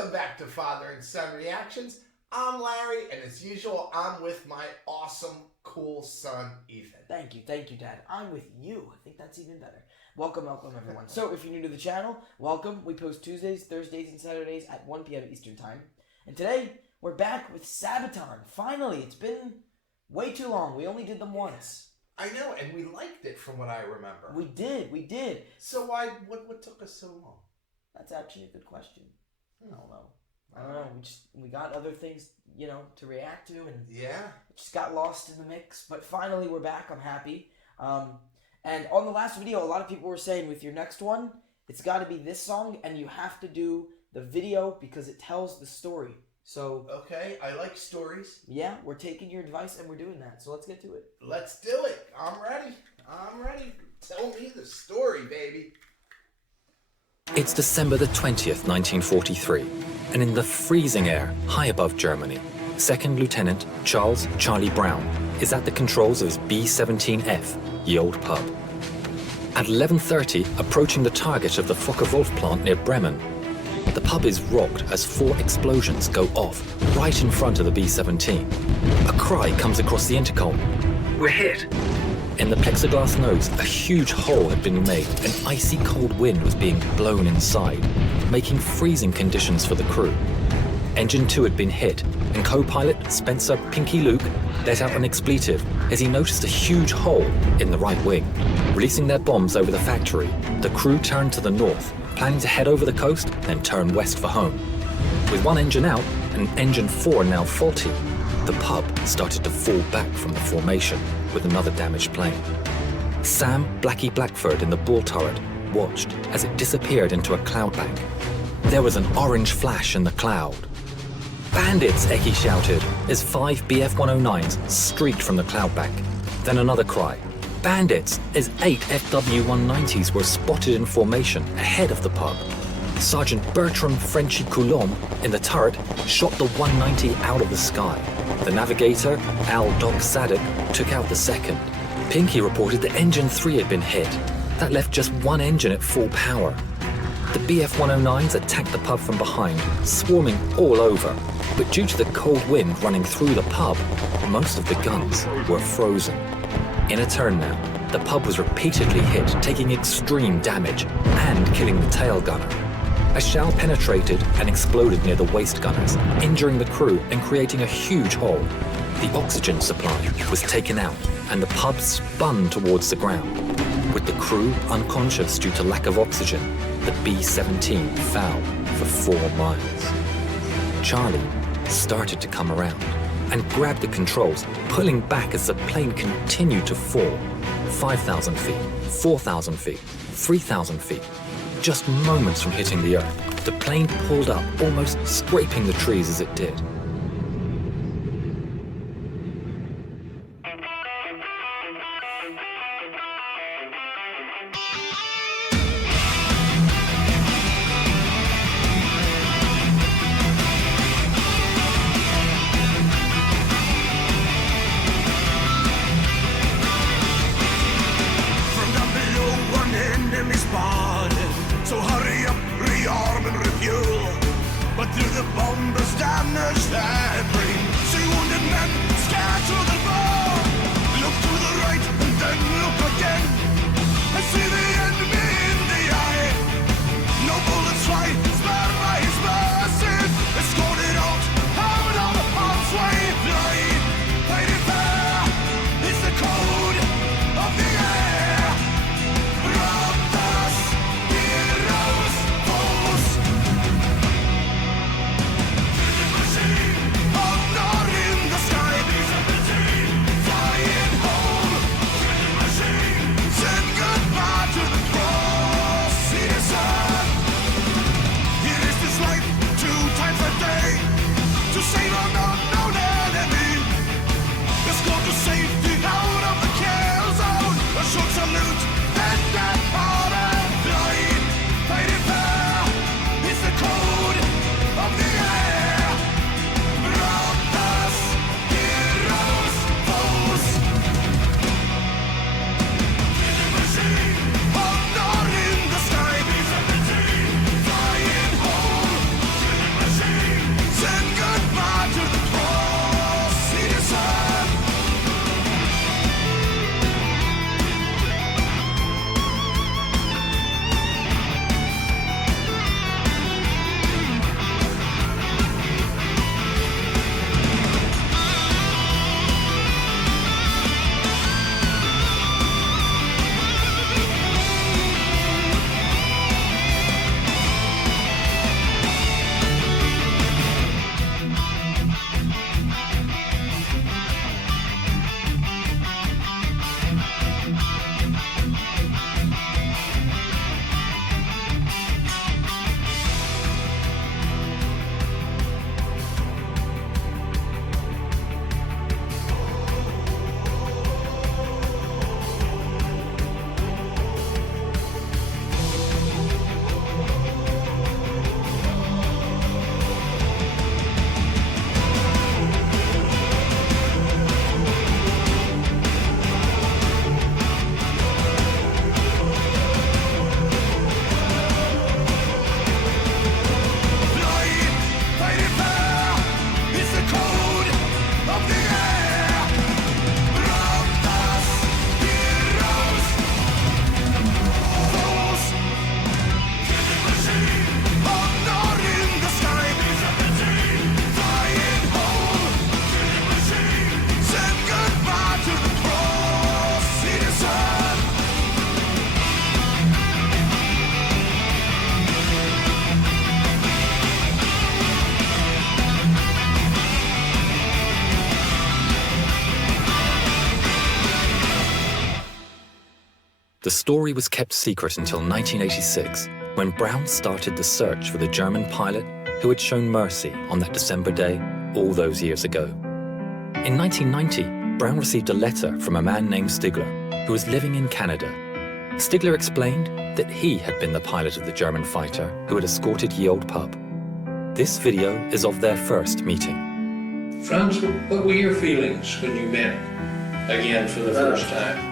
Welcome back to Father and Son Reactions. I'm Larry, and as usual, I'm with my awesome, cool son, Ethan. Thank you, Dad. I'm with you. I think that's even better. Welcome, everyone. So, if you're new to the channel, welcome. We post Tuesdays, Thursdays, and Saturdays at 1 p.m. Eastern Time. And today, we're back with Sabaton. Finally, it's been way too long. We only did them once. I know, and we liked it from what I remember. We did. So what took us so long? That's actually a good question. I don't know. We got other things, to react to, and it just got lost in the mix. But finally, we're back. I'm happy. And on the last video, a lot of people were saying with your next one, it's got to be this song, and you have to do the video because it tells the story. So okay, I like stories. Yeah, we're taking your advice and we're doing that. So let's get to it. Let's do it. I'm ready. Tell me the story, baby. It's December the 20th, 1943, and in the freezing air high above Germany, 2nd Lieutenant Charles Charlie Brown is at the controls of his B-17F, ye old pub. At 11:30, approaching the target of the Focke-Wulf plant near Bremen, the pub is rocked as 4 explosions go off right in front of the B-17. A cry comes across the intercom. "We're hit!" In the plexiglass nose, a huge hole had been made and icy cold wind was being blown inside, making freezing conditions for the crew. Engine 2 had been hit, and co-pilot Spencer Pinky Luke let out an expletive as he noticed a huge hole in the right wing. Releasing their bombs over the factory, the crew turned to the north, planning to head over the coast, then turn west for home. With one engine out and engine 4 now faulty, the pub started to fall back from the formation with another damaged plane. Sam Blackie Blackford in the bull turret watched as it disappeared into a cloud bank. There was an orange flash in the cloud. "Bandits!" Eckie shouted as 5 BF-109s streaked from the cloud bank. Then another cry. "Bandits!" as 8 FW-190s were spotted in formation ahead of the pub. Sergeant Bertram Frenchy Coulomb in the turret shot the 190 out of the sky. The navigator, Al Doc Sadek, took out the second. Pinky reported that engine 3 had been hit. That left just one engine at full power. The BF-109s attacked the pub from behind, swarming all over. But due to the cold wind running through the pub, most of the guns were frozen. In a turn now, the pub was repeatedly hit, taking extreme damage and killing the tail gunner. A shell penetrated and exploded near the waist gunners, injuring the crew and creating a huge hole. The oxygen supply was taken out and the pub spun towards the ground. With the crew unconscious due to lack of oxygen, the B-17 fell for 4 miles. Charlie started to come around and grabbed the controls, pulling back as the plane continued to fall. 5,000 feet, 4,000 feet, 3,000 feet. Just moments from hitting the earth, the plane pulled up, almost scraping the trees as it did. So hurry up, rearm and refuel. But through the bomber's damaged The story was kept secret until 1986, when Brown started the search for the German pilot who had shown mercy on that December day all those years ago. In 1990, Brown received a letter from a man named Stigler, who was living in Canada. Stigler explained that he had been the pilot of the German fighter who had escorted Ye Olde Pub. This video is of their first meeting. Franz, what were your feelings when you met again for the first time?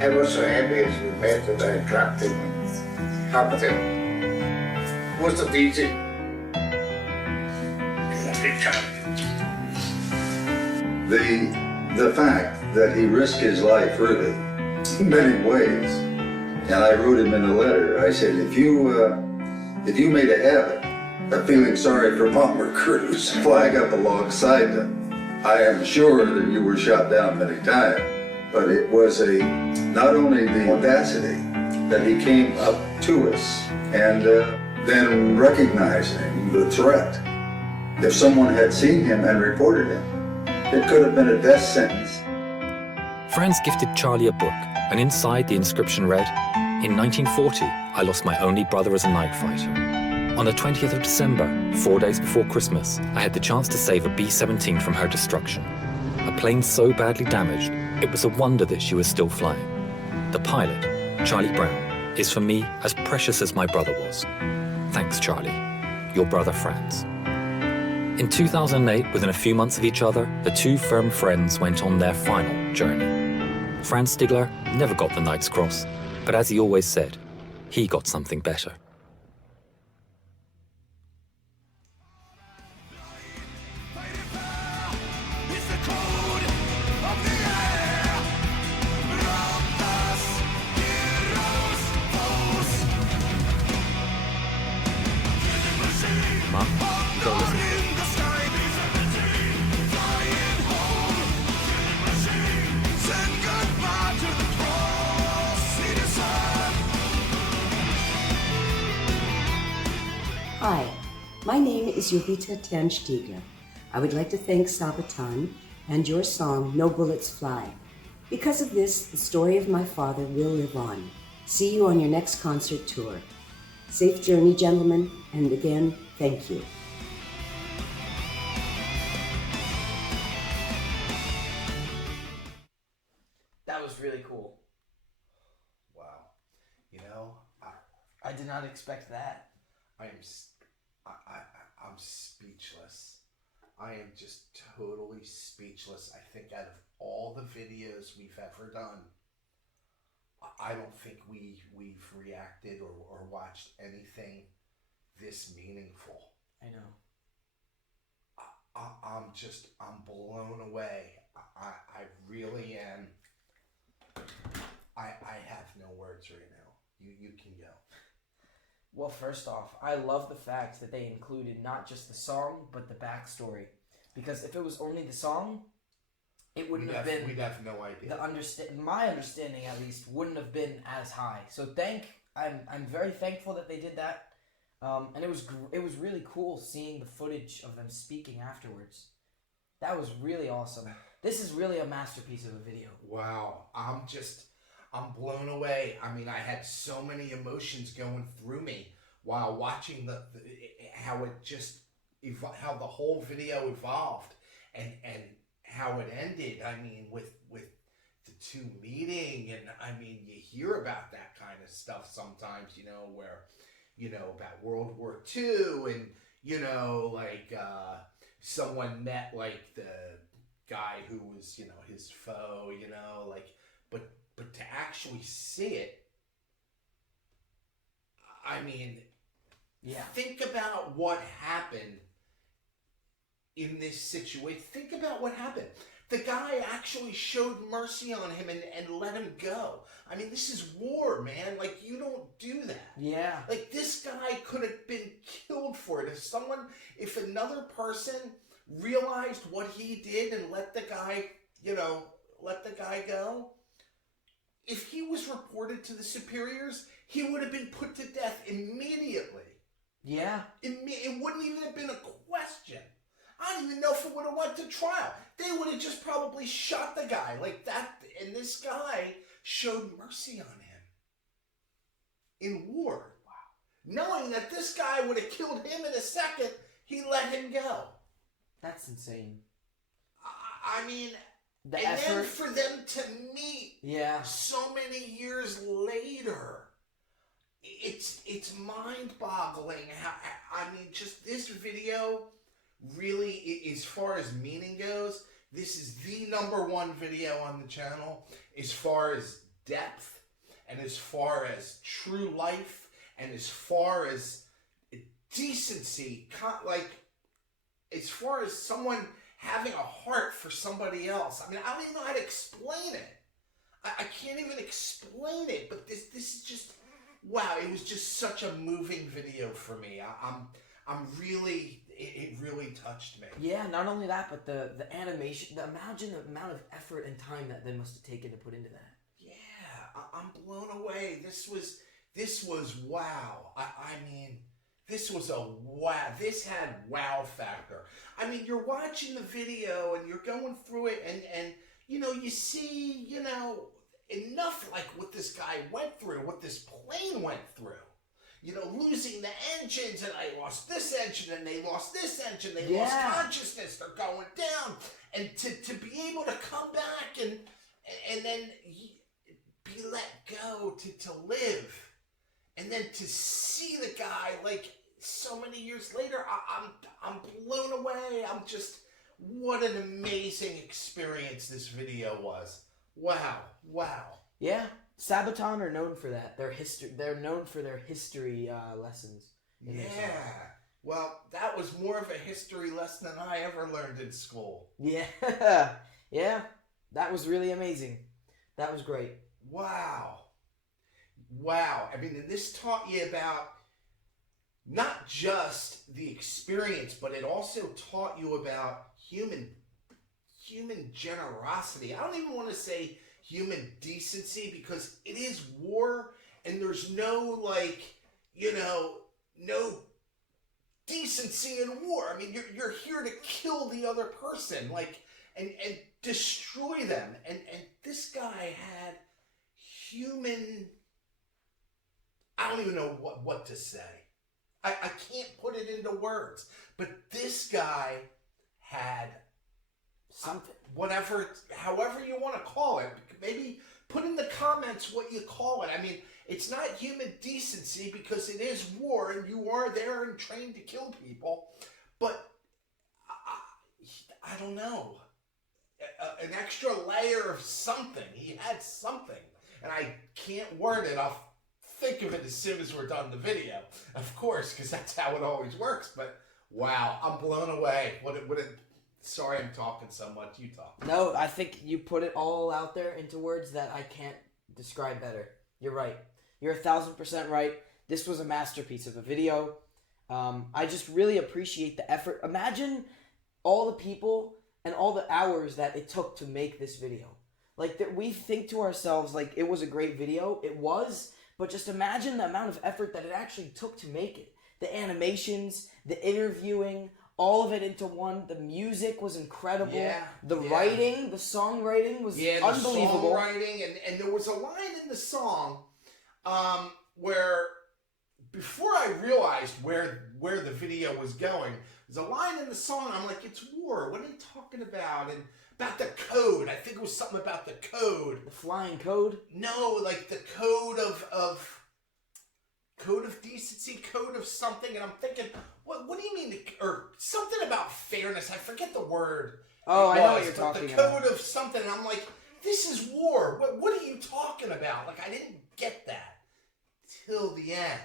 I was so happy as we met that I clapped him and hugged him. It wasn't easy. The fact that he risked his life really in many ways, and I wrote him in a letter. I said, if you made a habit of feeling sorry for bomber crews, flag up alongside them, I am sure that you were shot down many times. But it was not only the audacity that he came up to us and then recognizing the threat. If someone had seen him and reported him, it could have been a death sentence. Franz gifted Charlie a book, and inside the inscription read, "In 1940, I lost my only brother as a night fighter. On the 20th of December, 4 days before Christmas, I had the chance to save a B-17 from her destruction. A plane so badly damaged, it was a wonder that she was still flying. The pilot, Charlie Brown, is for me as precious as my brother was. Thanks, Charlie. Your brother Franz." In 2008, within a few months of each other, the two firm friends went on their final journey. Franz Stigler never got the Knight's Cross, but as he always said, he got something better. Mom, go listen. Hi, my name is Jovita Ternstiegler. I would like to thank Sabaton and your song, No Bullets Fly. Because of this, the story of my father will live on. See you on your next concert tour. Safe journey, gentlemen, and again, thank you. That was really cool. Wow. You know, I did not expect that. I'm speechless. I am just totally speechless. I think out of all the videos we've ever done, I don't think we've reacted or watched anything this meaningful. I know. I'm blown away. I really am. I have no words right now. You can go. Well, first off, I love the fact that they included not just the song, but the backstory. Because if it was only the song, it wouldn't have been... We'd have no idea. My understanding, at least, wouldn't have been as high. So I'm very thankful that they did that. And it was really cool seeing the footage of them speaking afterwards. That was really awesome. This is really a masterpiece of a video. Wow. I'm blown away. I mean, I had so many emotions going through me while watching how the whole video evolved and how it ended. I mean, with the two meeting, and I mean, you hear about that kind of stuff sometimes, where, about World War II, and, like, someone met, like, the guy who was, his foe, like, but to actually see it, I mean, yeah. Think about what happened in this situation. Think about what happened. The guy actually showed mercy on him and let him go. I mean, this is war, man. Like, you don't do that. Yeah. Like, this guy could have been killed for it. If another person realized what he did and let the guy go, if he was reported to the superiors, he would have been put to death immediately. Yeah. It wouldn't even have been a question. I don't even know if it would have went to trial. They would have just probably shot the guy like that. And this guy showed mercy on him. in war. Wow. Knowing that this guy would have killed him in a second, he let him go. That's insane. I mean, the and effort. then for them to meet so many years later, it's mind-boggling. How, I mean, just this video really, as far as meaning goes, this is the #1 video on the channel as far as depth and as far as true life and as far as decency, like as far as someone having a heart for somebody else. I mean, I don't even know how to explain it. I can't even explain it, but this is just, wow, it was just such a moving video for me. I'm really, it really touched me. Yeah, not only that, but the animation, imagine the amount of effort and time that they must have taken to put into that. Yeah, I'm blown away. This was wow. I mean, this was a wow. This had wow factor. I mean, you're watching the video and you're going through it and you know, you see, you know, enough like what this guy went through, what this plane went through. You know, losing the engines, and I lost this engine, and they lost this engine, they lost consciousness, they're going down. And to be able to come back and then be let go, to live. And then to see the guy, like, so many years later, I'm blown away. I'm just, what an amazing experience this video was. Wow. Yeah, Sabaton are known for that. They're known for their history lessons. Yeah. Well, that was more of a history lesson than I ever learned in school. Yeah. Yeah. That was really amazing. That was great. Wow. I mean, this taught you about not just the experience, but it also taught you about human generosity. I don't even want to say human decency, because it is war and there's no, like, you know, no decency in war. I mean, you're here to kill the other person, like, and destroy them. And this guy had human, I don't even know what to say. I can't put it into words, but this guy had something, however you want to call it. Maybe put in the comments what you call it. I mean, it's not human decency because it is war and you are there and trained to kill people, but I don't know, an extra layer of something. He had something, and I can't word it. I'll think of it as soon as we're done the video, of course, because that's how it always works. But wow, I'm blown away. Sorry I'm talking so much. You talk. No, I think you put it all out there into words that I can't describe better. You're right. You're 1,000% right. This was a masterpiece of a video. I just really appreciate the effort. Imagine all the people and all the hours that it took to make this video. Like, that we think to ourselves, like, it was a great video. It was, but just imagine the amount of effort that it actually took to make it. The animations, the interviewing, all of it into one. The music was incredible. The writing, the songwriting was unbelievable. The songwriting, and there was a line in the song where, before I realized where the video was going, there's a line in the song, I'm like, it's war. What are they talking about? And about the code. I think it was something about the code. The flying code? No, like the code of decency, code of something, and I'm thinking, what do you mean? Or something about fairness. I forget the word. Oh, I know what you're talking about. The code of something, and I'm like, this is war. What are you talking about? Like, I didn't get that till the end.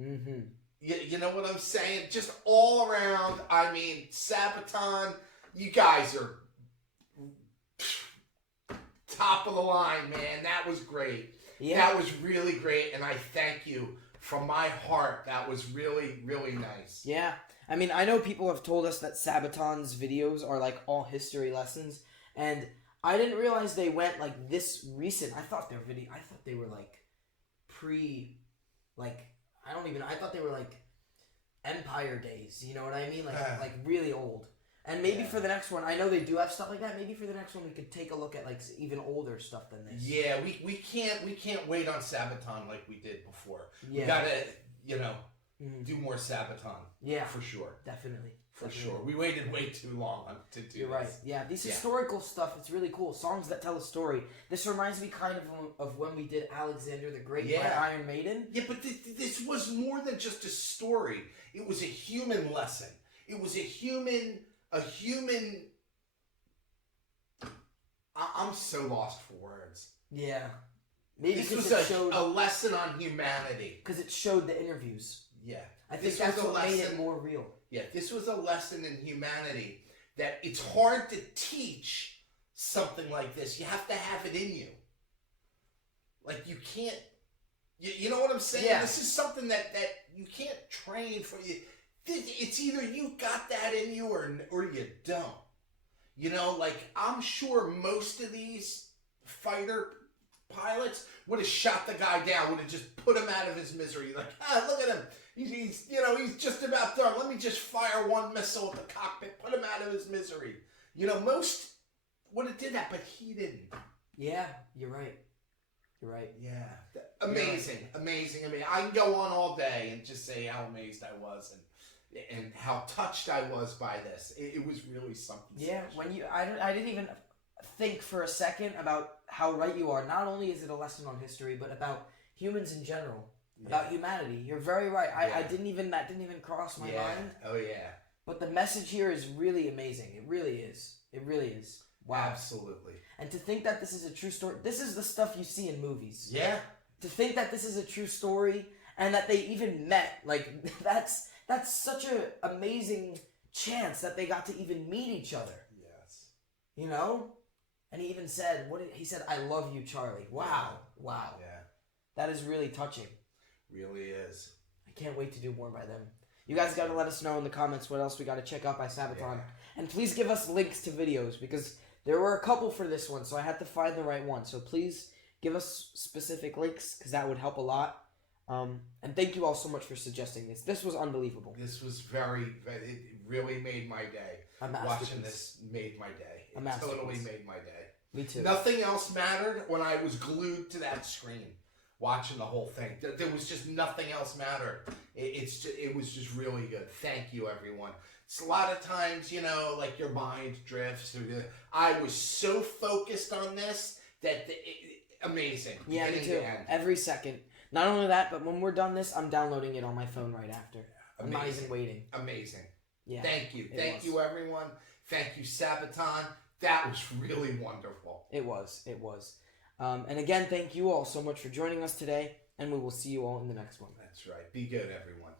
Mm-hmm. You know what I'm saying? Just all around, I mean, Sabaton, you guys are top of the line, man. That was great. Yeah. That was really great, and I thank you from my heart. That was really, really nice. Yeah. I mean, I know people have told us that Sabaton's videos are like all history lessons, and I didn't realize they went like this recent. I thought they were like I thought they were like Empire days, you know what I mean? Like really old. And maybe for the next one, I know they do have stuff like that. Maybe for the next one, we could take a look at like even older stuff than this. Yeah, we can't wait on Sabaton like we did before. Yeah. We gotta do more Sabaton. Yeah, for sure. Definitely. For sure. We waited way too long to do You're this. right. Yeah, these historical stuff, it's really cool. Songs that tell a story. This reminds me kind of when we did Alexander the Great by Iron Maiden. Yeah, but this was more than just a story. It was a human lesson. It was a human... I'm so lost for words. Yeah. Maybe this was a lesson on humanity. Because it showed the interviews. Yeah. I think that's what made it more real. Yeah, this was a lesson in humanity that it's hard to teach something like this. You have to have it in you. Like, you can't... You know what I'm saying? Yeah. This is something that you can't train for. It's either you got that in you or you don't. You know, like, I'm sure most of these fighter pilots would have shot the guy down, would have just put him out of his misery. Like, look at him. He's just about done. Let me just fire one missile at the cockpit, put him out of his misery. You know, most would have did that, but he didn't. Yeah, you're right. You're right. Yeah. Amazing. Amazing. I mean, I can go on all day and just say how amazed I was and how touched I was by this. It was really something special. I didn't even think for a second about how right you are. Not only is it a lesson on history, but about humans in general. About humanity. You're very right. That didn't even cross my mind. Oh yeah. But the message here is really amazing. It really is. It really is. Wow. Absolutely. And to think that this is a true story, this is the stuff you see in movies. Yeah. To think that this is a true story and that they even met, like, that's such an amazing chance that they got to even meet each other. Yes. You know? And he even said, he said, "I love you, Charlie." Wow. Wow. Yeah. That is really touching. Really is. I can't wait to do more by them. You guys got to let us know in the comments what else we got to check out by Sabaton. Yeah. And please give us links to videos because there were a couple for this one, so I had to find the right one. So please give us specific links because that would help a lot. And thank you all so much for suggesting this. This was unbelievable. This was it really made my day. Watching this made my day. It totally made my day. Me too. Nothing else mattered when I was glued to that screen watching the whole thing. There was just nothing else mattered. It was just really good. Thank you, everyone. It's a lot of times, like your mind drifts. I was so focused on this that amazing. Yeah, me too. Every second. Not only that, but when we're done this, I'm downloading it on my phone right after. I'm not even waiting. Amazing. Yeah. Thank you. Thank you, everyone. Thank you, Sabaton. That was really wonderful. It was. And again, thank you all so much for joining us today, and we will see you all in the next one. That's right. Be good, everyone.